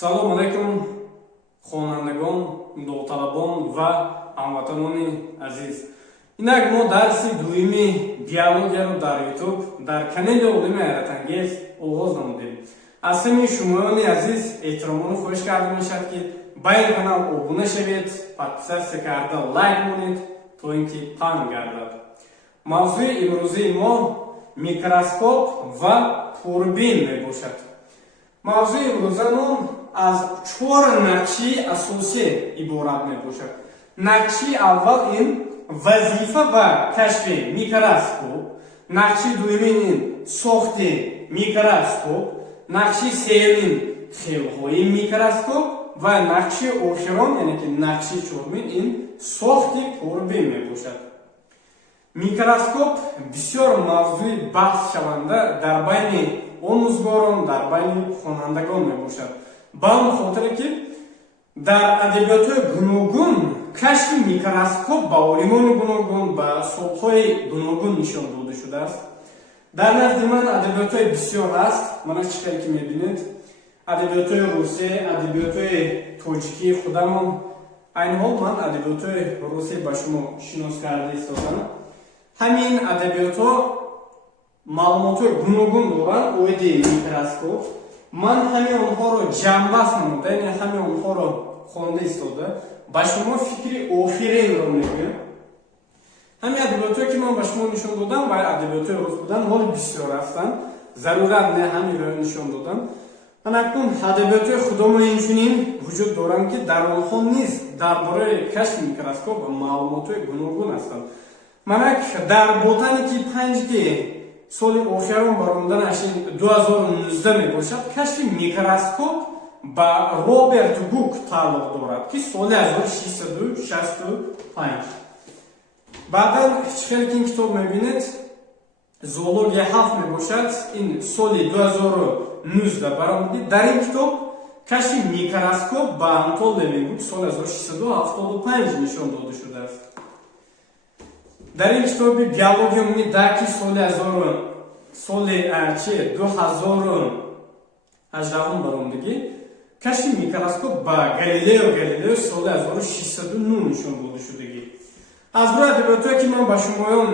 Салом алейкум хонандагон, дохтарабон ва ҳамватанони азиз. Инак мо дарси дуюми биологияро дар YouTube дар канали олими ҳайратангез оғоз намудем. Аз ҳамаи шумоёни азиз эҳтиромону хоҳиш карда мешавад ки ба ин канал обуна шавед, подписатсия карда лайк монед, то ин ки паҳн гардад. Мавзӯи имрӯзаи мо микроскоп ва пурбин мебошад. Мавзӯи имрӯзамон аз 4 нақши асосӣ иборат мебошад. Нақши аввал ин вазифа ва кашфи микроскоп, нақши дуюмин ин сохти микроскоп, нақши сеюмин хелҳои микроскоп ва нақши охирон, яъне ки нақши чорумин ин сохти пурбин мебошад. Микроскоп бисёр мавзӯи баҳс шаванда дар байни омӯзгорон, дар байни хонандагон мебошад. Ба он хотире ки дар адабиётҳои гуногун кашфи микроскоп ба олимони гуногун, ба солҳои гуногун нишон дода шудааст. Дар назди ман адабиётҳои бисёр ҳаст. Мана чӣ хеле ки мебинед, адабиётҳои русӣ, адабиётҳои тоҷикии худамон. Айни ҳол ман адабиётҳои русӣ ба шумо шинос карда истодам. Ҳамин адабиётҳо маълумотҳои гуногун доранд оиди микроскоп. Ман ҳамин онҳоро ҷамъбаст намуда, яъне ҳамин онҳоро хонда истода ба шумо фикри охиринро мегӯям. Ҳамин адабиётҳое ки ман ба шумо нишон додам ва адабиётҳои рус буданд, ҳоли бисёр ҳастанд. Зарурат не ҳаминро нишон додам. Ман акнун адабиётҳои худомон инчунин вуҷуд доранд ки дар онҳо низ дар бораи кашфи микроскоп ва маълумотҳои гуногун ҳастанд. Манак дар ботаники 5 ки соли охирон баромаданаш 2019 мебошад, кашфи микроскоп ба Роберт Гук тааллуқ дорад ки соли 1665. Баъдан чӣ хеле ки ин китоб мебинед, зоология 7 мебошад, ин соли 2019 баромади. Дар ин китоб кашфи микроскоп ба Антон Левенгук соли 1675 нишон дода шудааст. Дар ин китоби биология муни даки соли 2018 баромадагӣ кашфи микроскоп ба Галилео Галилео соли 1609 нишон дода шудагӣ. Аз рӯи адабиётҳое ки ман ба шумоён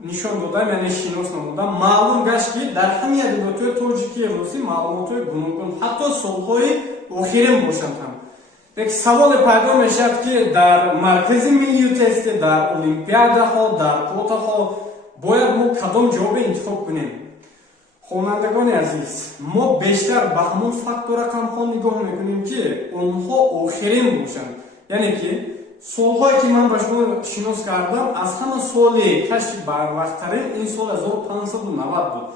нишон додам, яъне шинос намудам, маълум гашт ки дар ҳамин адабиётҳои тоҷикии русӣ маълумотҳои гуногун, ҳатто солҳои охирин бошанд ҳам. Як саволе пайдо мешавад ки дар маркази миллию тести, дар олимпиадаҳо, дар потаҳо бояд мо кадом ҷавобе интихоб кунем? хонандагони азиз, мо бештар ба ҳамон фактор рақамҳо нигоҳ мекунем ки онҳо охирин бошанд. Яъне ки солҳое ки ман ба шумо шинос кардам, аз ҳама соли кашфи барвақтарин ин соли 1590 буд.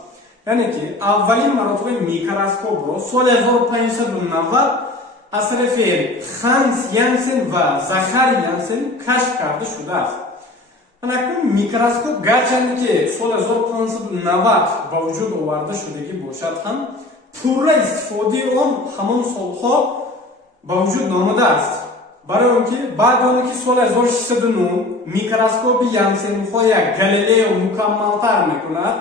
Яъне ки аввалин маротиба микроскопро соли 1590 аз тарафи Ханс Янсен ва Захар Янсен кашф карда шудааст. Анакун микроскоп гарчанде ки соли 1590 ба вуҷуд оварда шудагӣ бошад ҳам, пурра истифодаи он ҳамон солҳо ба вуҷуд номадааст. Барои он ки баъд оне ки соли 1609 микроскопи Янсенҳо як Галилео мукаммалтар мекунад,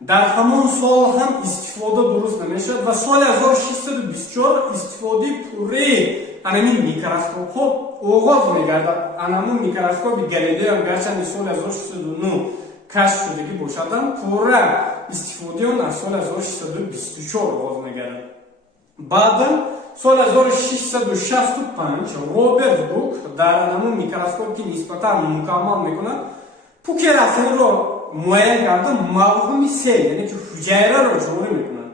дар ҳамон сол ҳам истифода дуруст намешавад ва соли 1624 истифодаи пурраи анамин микроскопҳо оғоз мегардад. Анамун микроскопи Галилео гарчанде соли 1609 кашф шудагӣ бошадам, пурра истифодаи он аз соли 1624 оғоз мегардад. Баъдан соли 1665 Роберт Гук дар анамун микроскоп ки нисбатан мукаммал мекунад, пуки расенро муайян карда мавҳуми сел, яъне ки ҳуҷайраро ҷорӣ мекунад.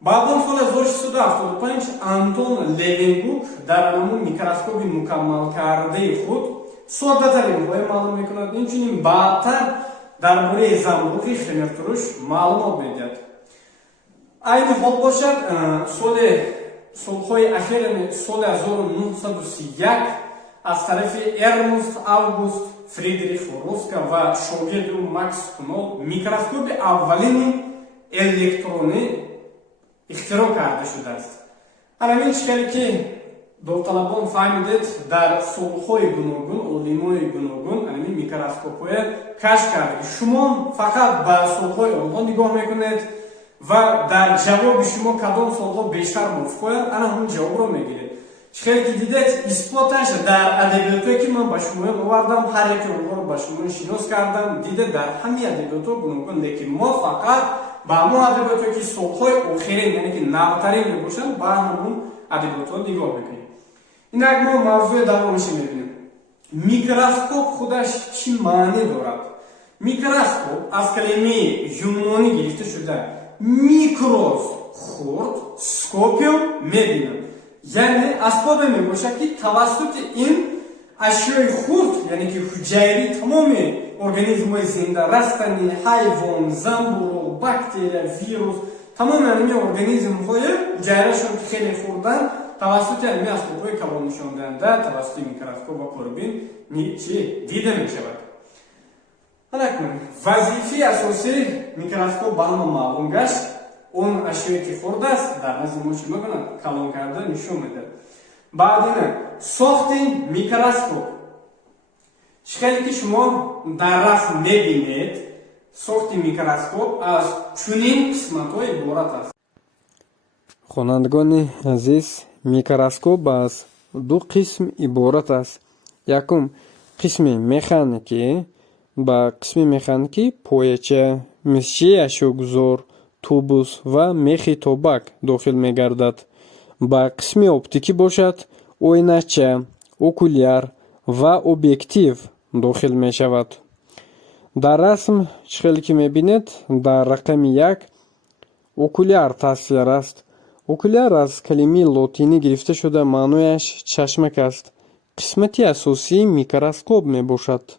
Баъдан соли 1675 Антон Левенгук дар анамун микроскоби мукаммалкардаи худ соддатарин ҳоя маълум мекунад. Инчунин баъдтар дар бораи замрухи хемиртуруш маълумот медиҳад. Айни ҳол бошад, солҳои ахир, соли 1931 аз тарафи Эрнст Август Фридрих Роска ва шогирди Макс Кунол микроскоби аввалини электронӣ ихтироъ карда шудааст. Ҳамин чӣ хеле ки довталабон фаҳмидед, дар солҳои гуногун олимони гуногун ҳамин микроскопҳое кашф карда. Шумо фақат ба солҳои онҳо нигоҳ мекунед, ва дар ҷавоби шумо кадом суолҳо бештар мувофиқояд, ана ҳамн ҷавобро мегиред. чихеле ки дидед исботаш дар адабиётое ки ман ба шумо овардам, ҳар яке онҳоро ба шумо шинос кардам. Дидед дар ҳамаи адабиётҳо гуногун, лекин мо фақат ба ҳамон адабиётое ки солҳои охирин, яъне ки навтарин мебошанд, ба ҳамон адабиётҳо нигоҳ мекунем. Инак мо мавзӯи давомиша мебинем. Микроскоп худаш чӣ маъне дорад? Микроскоп аз калимаи юнонӣ гирифта шуда микроз хурд, скопиум мебинад. Яъне асбобе мебошад ки тавассути ин ашёи хурд, яъне ки ҳуҷайри тамоми организмҳои зинда, растанӣ, ҳайвон, замбурӯғ, бактерия, вирус, тамоми ҳамин организмҳои ҳуҷайрашон ки хеле хурданд, тавассути ҳамин асбобҳои калоннишондиҳанда тавассути микроскоп ва курбин дида мешавад. вазифаи асосии микроскоп ба ҳама маълум гашт. он ашёе ки хурд аст дар назди мо чӣ мекунад? Калон карда нишон медиҳад. баъд ин сохти микроскоп. шикали ки шумо дар расм мебинед, сохти микроскоп аз чунин қисматҳо иборат аст. хонандагони азиз, микроскоп аз ду қисм иборат аст. якум қисми механикӣ. ба қисми механикӣ пояча, мисчаи ашёгузор, тубус ва мехи тобак дохил мегардад. ба қисми оптикӣ бошад ойнача, окуляр ва объектив дохил мешавад. дар расм чӣ хеле ки мебинед, дар рақами 1 окуляр тасвир аст. окуляр аз калимаи лотинӣ гирифта шуда маънояш чашмак аст. қисмати асосии микроскоп мебошад.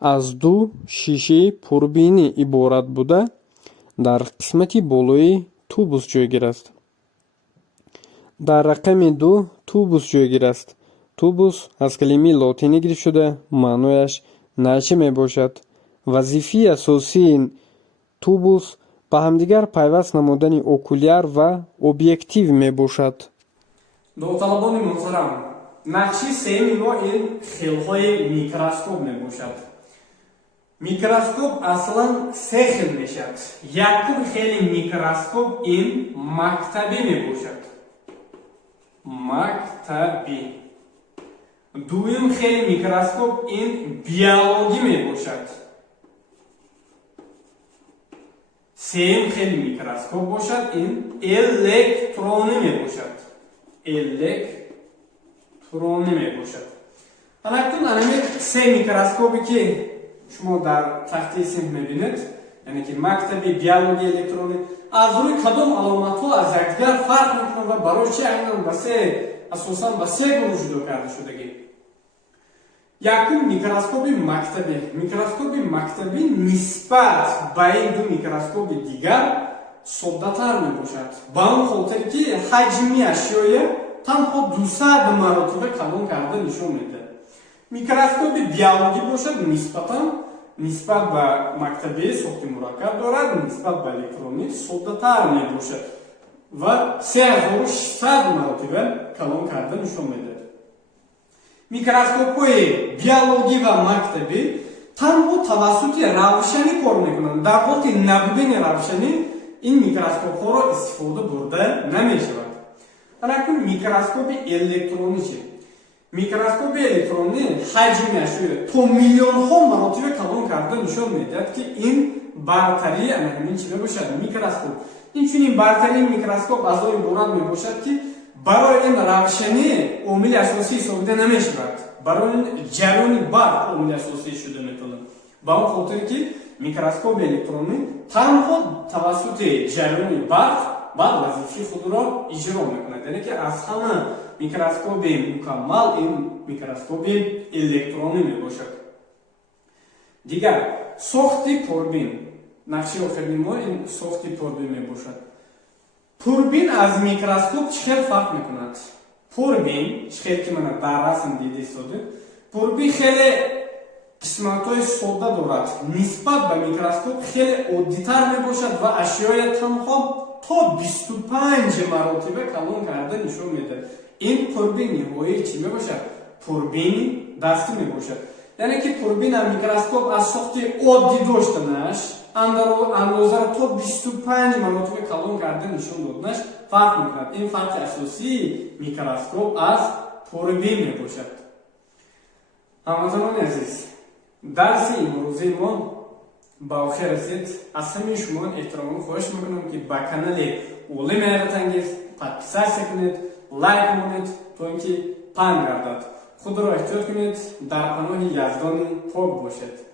аз ду шишаи пурбинӣ иборат буда, дар қисмати болои тубус ҷойгир аст. дар рақами 2 тубус ҷойгир аст. тубус аз калимаи лотинӣ гирифта шуда маънояш найча мебошад. вазифаи асосии тубус ба ҳамдигар пайваст намудани окуляр ва объектив мебошад. довталабони муҳтарам, нақши сеюми мо ин хелҳои микроскоп мебошад. микроскоп аслан се хел мешавад. якум хели микроскоп ин мактабӣ мебошад. мактабӣ. дуюм хели микроскоп ин биологӣ мебошад. сеюм хели микроскоп бошад ин электронӣ мебошад. электронӣ мебошад. ҳанактун анами се микроскопе ки шумо дар тахтии синф мебинед, яъне ки мактаби, биология, электронӣ, аз рӯи кадом аломатҳо аз якдигар фарқ мекунанд ва барои чи айнан ба се асосан ба се гурӯҳ ҷудо карда шудагӣ? якум микроскоби мактабӣ. микроскоби мактабӣ нисбат ба ин ду микроскоби дигар соддатар мебошад. ба он хотир ки ҳаҷми ашёе танҳо 200 маротиба калон карда нишон медиҳад. микроскоби биологӣ бошад, нисбат ба мактабӣ сохти мураккаб дорад, нисбат ба электронӣ соддатар мебошад ва 3600 маротиба калон карда нишон медиҳад. микроскопҳои биологӣ ва мактабӣ танҳо тавассути равшанӣ кор мекунанд. дар ҳолати набудани равшанӣ ин микроскопҳоро истифода бурда намешавад. ҳанакун микроскопи электронӣ чи? микроскопи электронӣ ҳаҷми ашёя то миллионҳо маротиба калон карда нишон медиҳад ки ин бартарии ҳамин чӣ мебошад? микроскоп. инчунин бартарии микроскоп аз он иборат мебошад ки барои ин равшанӣ омили асосӣ ҳисобида намешавад. барои ин ҷараёни барқ омили асосӣ шуда метавонад. ба он хотир ки микроскопи электронӣ танҳо тавассути ҷараёни барқ баъд вазифаи худро иҷро мекунад. яъне ки аз ҳама микроскопи мукаммал ин микроскопи электронӣ мебошад. дигар сохти пурбин. нақши охирини мо ин сохти пурбин мебошад. пурбин аз микроскоп чӣ хел фарқ мекунад? пурбин чӣ хел ки мана дар расм дида истода, пурбин хеле қисматҳои содда дорад. нисбат ба микроскоп хеле оддитар мебошад ва ашёя танҳо то 25 маротиба калон карда нишон медиҳад. ин пурбин ниҳоӣ чӣ мебошад? пурбини дастӣ мебошад. яъне ки пурбина микроскоп аз сохти оддӣ доштанаш андозаро то 25 маротиба калон карда нишон доднаш фарқ мекунад. Ин фарқи асосии микроскоп аз пурбин мебошад. ҳамватанони азиз, дарси имрӯзаи мо ба охир расид. аз ҳамаи шумо эҳтиромон хоҳиш мекунам ки ба канали олим ҳайратангез подписатсия кунед, лайк монед, то ин ки паҳн гардад. худро эҳтиёт кунед, дар паноҳи Яздони пок бошед.